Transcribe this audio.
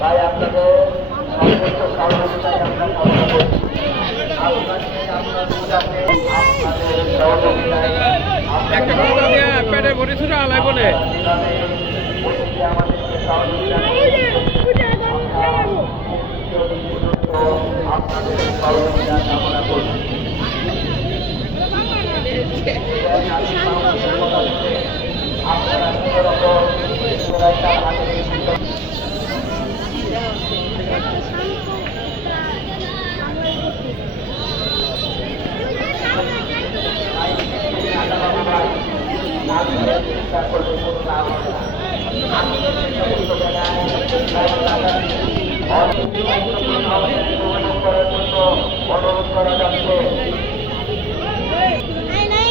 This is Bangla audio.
তাই আপনাদের সর্বোচ্চ সহযোগিতায় আমরা কামনা করছি আপনাকে পেটে ভরে ছুটে আলাই বলে আপনাদের সহযোগিতা কামনা অনুরোধ করা যাচ্ছে Này này.